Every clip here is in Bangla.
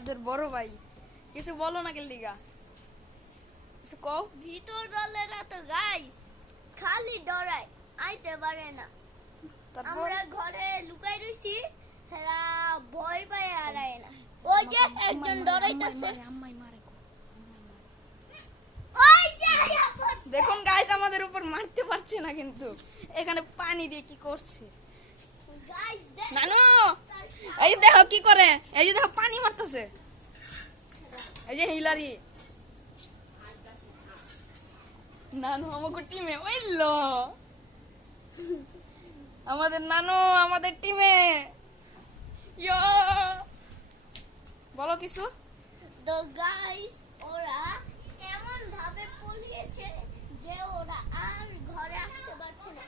আমাদের বড় ভাই। কিছু বলো না লিগা? কিছু কও? ভিতর দলেরা তো গাইস খালি ডরায় আইতে পারে না। আমরা ঘরে লুকাই রইছি হেরা ভয় পায় আর আয় না। ওই যে একজন ডরাইতাছে। দেখুন গাইস আমাদের উপর মারতে পারছে না কিন্তু। এখানে পানি দিয়ে কি করছে? দেখ- নানু! এই দেখো কি করে? এই যে দেখো পানি মারতেছে। এই যে হিলারি। নানু আমাকে টিমে, ওইল। আমাদের নানু আমাদের টিমে। ইয়ো। বলো কিছু। তো গাইস ওরা এমন ভাবে পলিয়েছে যে ওরা আর ঘরে আসতে পারছে না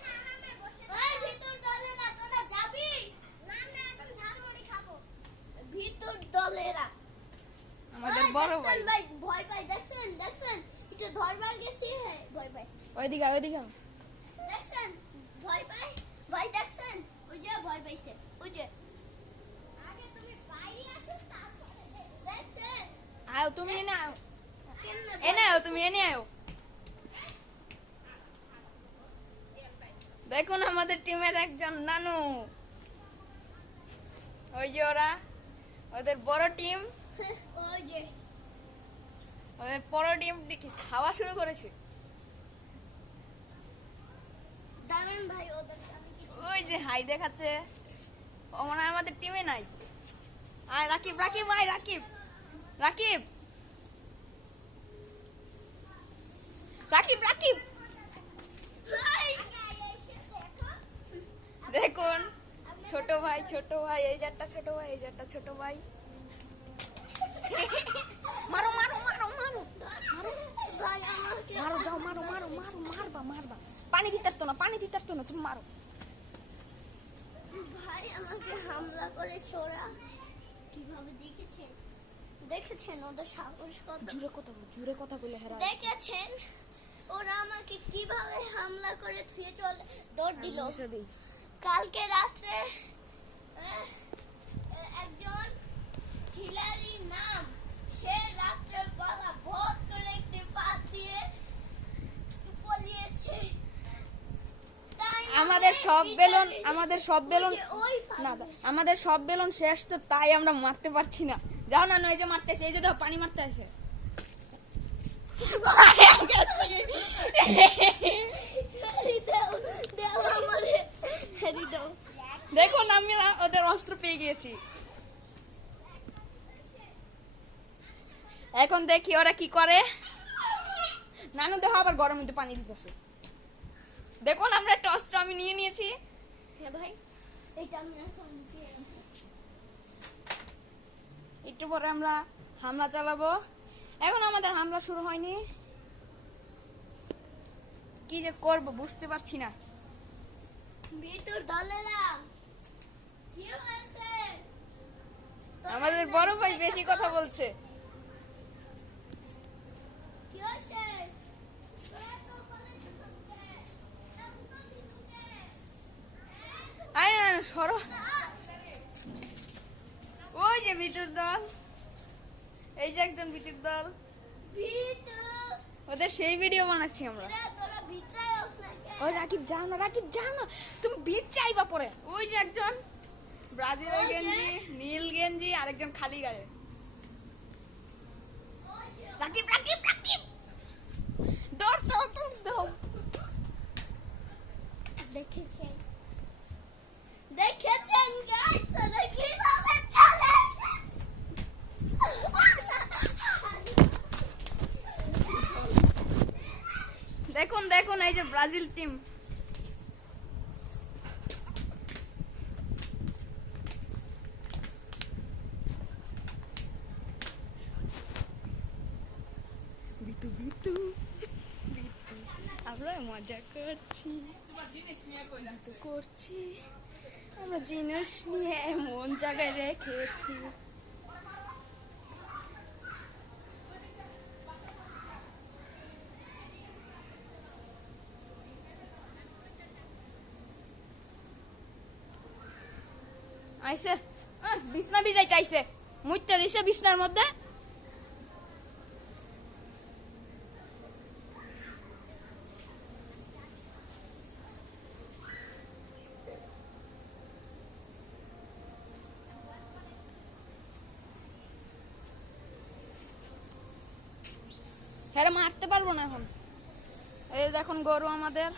ওই ভিতর দলেরা তোরা যাবি না না এখন ঝালমুড়ি খাব ভিতর দলেরা। আমাদের বড় ভাই। ভাই? ভয় পাই দেখছেন? দেখছেন? একটু ধরবার গেছি হ্যাঁ ভয় পাই। ওইদিকে ওইদিকে দেখছেন? ভয় পাই? ভাই দেখছেন? ওই যে ভয় পাইছে ওই যে। আগে তুমি বাইরে আসো তারপরে দেখছেন? আয় তুমি এনে আয়। এনে আয় তুমি এনে আয়। দেখুন আমাদের টিমের একজন নানু। ওই যে ওরা। ওদের বড় টিম। ওই যে। ওদের বড় টিম খাওয়া শুরু করেছে। দাঁড়ান ভাই ওদের ওই যে হাই দেখাচ্ছে। ও মনে হয় আমাদের টিমে নাই। আয় রাকিব রাকিব আয় রাকিব। রাকিব। রাকিব রাকিব। দেখুন। ছোট ভাই ছোট ভাই এই যারটা ছোট ভাই এই যারটা ছোট ভাই। মারো মারো মারো মারো। ভাই মারো যাও মারো মারো মারো মারবা মারবা। পানি দিতে আসতো না পানি দিতে আসতো না তুমি মারো। ভাই আমাকে হামলা করেছে ওরা। কীভাবে দেখেছেন? দেখেছেন ওদের সাহস কত? জুড়ে কথা বল জুড়ে কথা বলে হেরা। দেখেছেন? ওরা আমাকে কীভাবে হামলা করে থুয়ে চলে দৌড় দিল। কালকে রাত্রে একজন হিলারি নাম সে রাত্রে বেলা ভোট করে একটি পাত দিয়ে পলিয়েছে আমাদের সব বেলুন আমাদের সব বেলুন না। আমাদের সব বেলুন শেষ তো তাই আমরা মারতে পারছি না যাও না নয় যে মারতেছে এই যে দেখো পানি মারতে আসে হেরি দাও দাও আমারে হেরি দাও দেখুন আমি না ওদের অস্ত্র পেয়ে গিয়েছি। এখন দেখি ওরা কি করে। নানু দেখো আবার গরম মধ্যে পানি দিতেছে। দেখুন আমরা অস্ত্র আমি নিয়ে নিয়েছি। হ্যাঁ ভাই এটা আমি এখন একটু পরে আমরা হামলা চালাবো। এখন আমাদের হামলা শুরু হয়নি। কি যে করব বুঝতে পারছি না। ভিতর দলেরা আমাদের বড় ভাই বেশি কথা বলছে। আরে না সরো। ওই যে ভিতর দল। এই যে একজন ভিতর দল। ওদের সেই ভিডিও বানাচ্ছি আমরা। ওই রাকিব যাও না রাকিব যাও না। তুমি ভিত চাইবা পরে। ওই যে একজন। ব্রাজিলের গেঞ্জি নীল গেঞ্জি আর একজন খালি গায়ে। রাকিব রাকিব রাকিব! দৌড় দৌড় দৌড় দৌড় দেখেছেন? দেখেছেন গাইস তোরা কীভাবে চলে দেখুন দেখুন এই যে ব্রাজিল টিম করছি। আমরা জিনিস নিয়ে এমন জায়গায় রেখেছি। বিছনা ভিজাইতে আইসে। মুইতে বিছনার মধ্যে। হ্যাঁ মারতে পারব না এখন। এই দেখুন গরু আমাদের।